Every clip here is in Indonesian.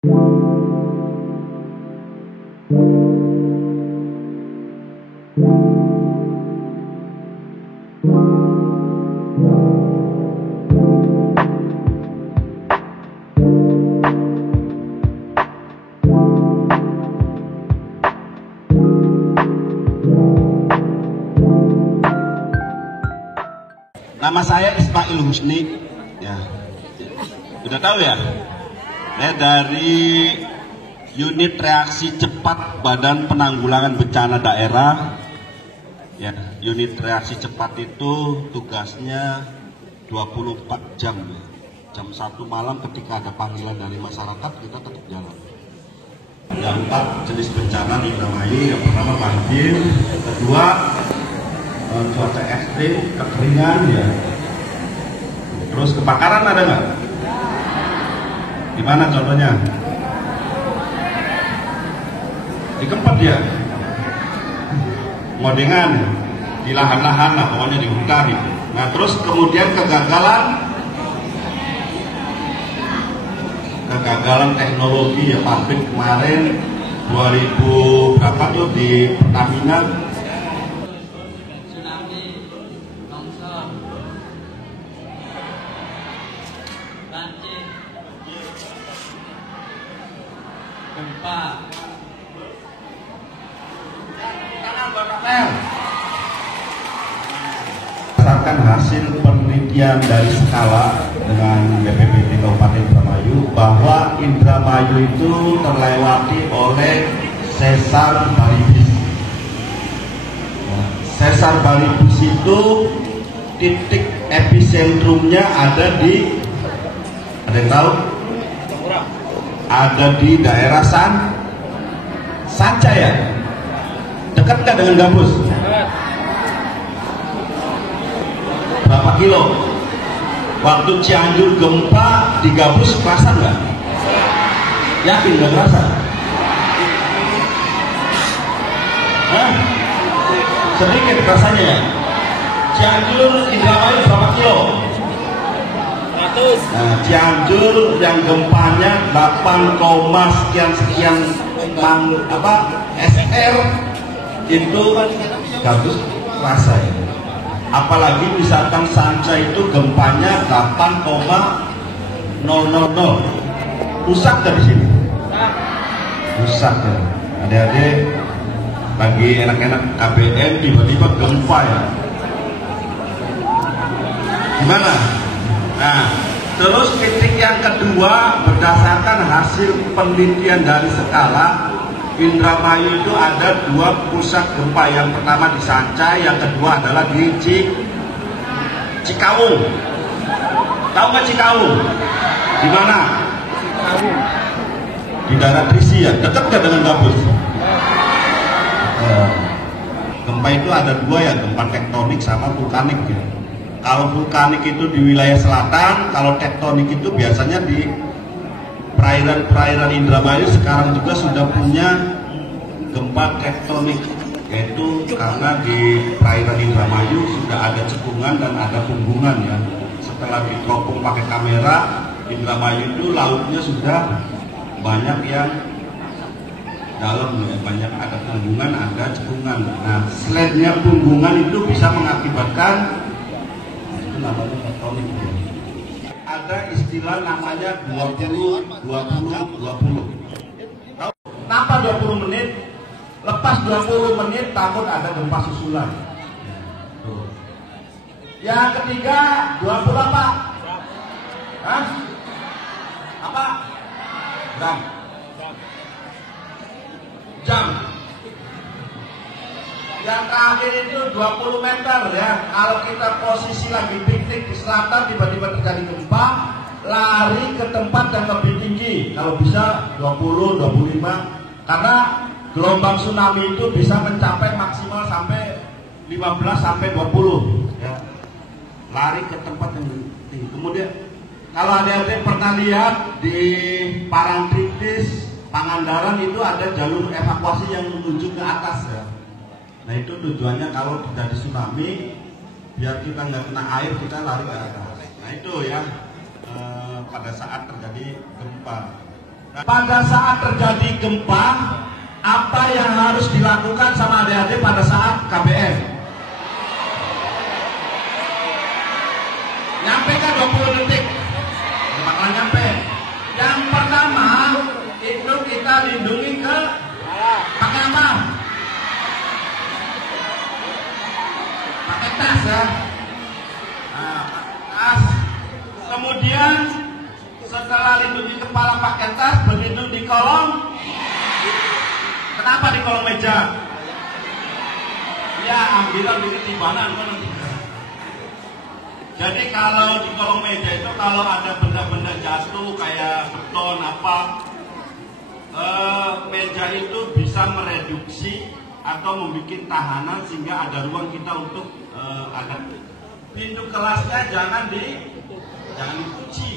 Nama saya Ismail Husni, ya, udah tahu ya. Saya dari Unit Reaksi Cepat Badan Penanggulangan Bencana Daerah. Ya, unit reaksi cepat itu tugasnya 24 jam. Jam 1 malam ketika ada panggilan dari masyarakat, kita tetap jalan. Ada 4 jenis bencana di Indramayu. Yang pertama banjir, yang kedua cuaca ekstrim, kekeringan, ya. Terus kebakaran ada nggak? Gimana contohnya? Di Kempet ya, Ngodengan, di lahan-lahan lah, pokoknya di hutan itu. Nah terus kemudian kegagalan teknologi, ya, pabrik kemarin 2000 berapa tuh di Pertamina. Berdasarkan hasil penelitian dari skala dengan BPBD Kabupaten Indramayu, bahwa Indramayu itu terlewati oleh sesar baribis. Sesar baribis itu titik episentrumnya ada di, ada yang tahu? Ada di daerah Sanca ya? Dekat nggak dengan Gambus? Berapa kilo? Waktu Cianjur gempa di Gambus kerasa nggak? Yakin nggak kerasa? Hah? Sedikit rasanya ya? Cianjur Indramayu berapa kilo? Nah, Cianjur yang gempanya 8, sekian SR itu Gambus kerasa ya. Apalagi misalkan Sanca itu gempanya 8,000, rusak dari sini, rusak ya. Adik-adik lagi enak-enak KBN tiba-tiba gempa ya, gimana? Nah, terus titik yang kedua, berdasarkan hasil penelitian dari skala, Indramayu itu ada 2 pusat gempa. Yang pertama di Sanca, yang kedua adalah di Cikawung. Tahu nggak Cikawung? Di mana? Di daerah Trisi ya, dekat nggak dengan Gambus? Gempa itu ada 2 ya, gempa tektonik sama vulkanik ya. Kalau vulkanik itu di wilayah selatan, kalau tektonik itu biasanya di perairan Indramayu. Sekarang juga sudah punya gempa tektonik, yaitu karena di perairan Indramayu sudah ada cekungan dan ada punggungan ya. Setelah diteropong pakai kamera, Indramayu itu lautnya sudah banyak yang dalam ya, banyak ada punggungan, ada cekungan. Nah, selainnya punggungan itu bisa mengakibatkan namanya tektonik. Ada istilah namanya 20-20-20. Kenapa 20 menit? Lepas 20 menit takut ada gempa susulan. Yang ketiga 20 apa? Hah? Apa? Jam. Yang terakhir itu 20 meter ya. Kalau kita posisi lagi piknik di selatan, tiba-tiba terjadi gempa, lari ke tempat yang lebih tinggi. Kalau bisa 20, 25. Karena gelombang tsunami itu bisa mencapai maksimal sampai 15 sampai 20 ya. Lari ke tempat yang tinggi. Kemudian kalau adik-adik pernah lihat di Parangtritis, Pangandaran itu ada jalur evakuasi yang menuju ke atas ya. Nah itu tujuannya kalau terjadi tsunami, biar kita nggak kena air, kita lari ke atas. Nah itu ya pada saat terjadi gempa. Pada saat terjadi gempa, apa yang harus dilakukan sama adik-adik pada saat KBM? Nyampe kan 20 detik? Bakalan nyampe. Yang pertama, itu kita lindungi ke pakai apa? Pakai tas ya. Nah, tas. Kemudian setelah lindungi kepala pakai tas, berlindung di kolong. Kenapa di kolong meja? Ya, ambilan di ketibanan kan. Jadi kalau di kolong meja itu kalau ada benda-benda jatuh kayak beton apa, meja itu bisa mereduksi atau membuat tahanan sehingga ada ruang kita untuk ada. Pintu kelasnya jangan dikunci.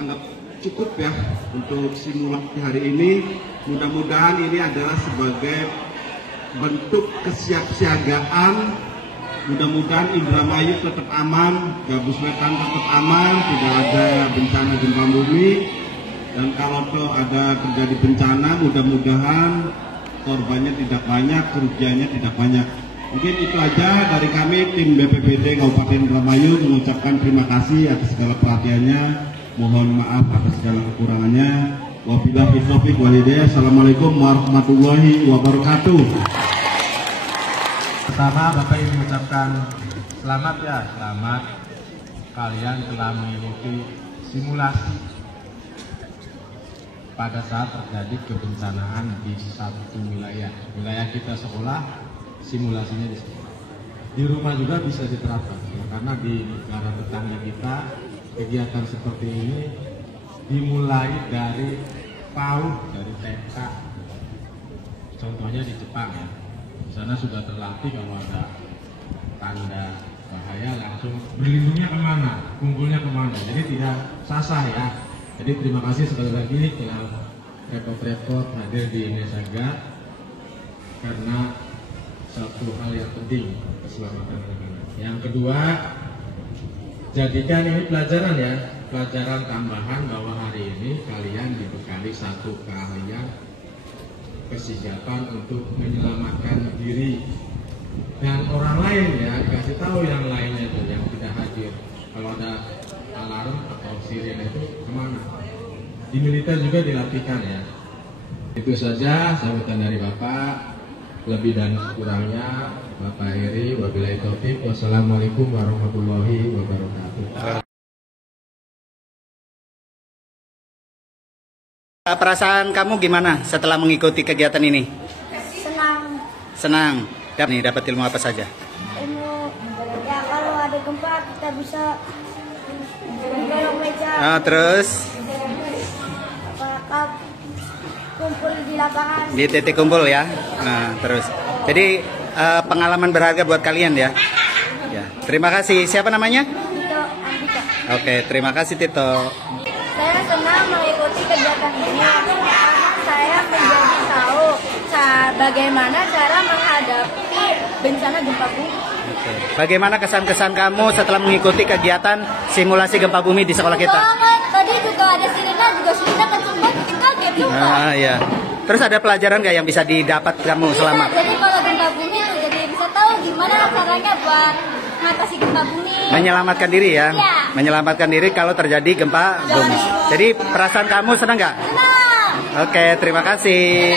Anggap cukup ya untuk simulasi hari ini. Mudah-mudahan ini adalah sebagai bentuk kesiapsiagaan. Mudah-mudahan Indramayu tetap aman, Gabus Wetan tetap aman, tidak ada bencana gempa bumi. Dan kalau ada terjadi bencana, mudah-mudahan korbannya tidak banyak, kerugiannya tidak banyak. Mungkin itu aja dari kami tim BPBD Kabupaten Indramayu, mengucapkan terima kasih atas segala perhatiannya. Mohon maaf atas segala kekurangannya. Wabillahi taufiq wal hidayah. Assalamualaikum warahmatullahi wabarakatuh. Pertama, Bapak ingin mengucapkan selamat ya, selamat kalian telah mengikuti simulasi pada saat terjadi kebencanaan di satu wilayah kita sekolah, simulasinya di sekolah. Di rumah juga bisa diterapkan, ya, karena di negara tetangga kita kegiatan seperti ini dimulai dari PAUD, dari TK. Contohnya di Jepang ya, di sana sudah terlatih kalau ada tanda bahaya langsung berlindungnya kemana, kumpulnya kemana. Jadi tidak sasah ya. Jadi terima kasih sekali lagi telah repot-repot hadir di Nesaga karena satu hal yang penting, keselamatan anak-anak. Yang kedua, jadikan ini pelajaran ya, pelajaran tambahan bahwa hari ini kalian dibekali satu keahlian, kesigapan untuk menyelamatkan diri dan orang lain ya, kasih tahu yang lainnya itu yang tidak hadir. Kalau ada alarm atau sirene itu kemana? Di militer juga dilatihkan ya. Itu saja sambutan dari Bapak. Lebih dan kurangnya Bapak Heri, wabillahi taufiq. Wassalamualaikum warahmatullahi wabarakatuh. Perasaan kamu gimana setelah mengikuti kegiatan ini? Senang. Senang. Nih dapat ilmu apa saja? Ilmu ya kalau ada gempa kita bisa belok meja. Terus Kumpul di lapangan. di titik kumpul ya. Nah, terus. Jadi pengalaman berharga buat kalian ya. Ya. Terima kasih. Siapa namanya? Tito Andika. Oke, terima kasih Tito. Saya senang mengikuti kegiatan ini karena saya menjadi tahu bagaimana cara menghadapi bencana gempa bumi. Oke. Bagaimana kesan-kesan kamu setelah mengikuti kegiatan simulasi gempa bumi di sekolah kita? Banget. Tadi juga ada sirine kenceng banget, bikin kaget juga. Ya. Terus ada pelajaran nggak yang bisa didapat kamu selama? Jadi kalau gempa bumi tuh jadi bisa tahu gimana caranya buat mengatasi gempa bumi. Menyelamatkan diri ya? Iya. Menyelamatkan diri kalau terjadi gempa bumi. Jadi perasaan kamu senang nggak? Senang. Oke, terima kasih.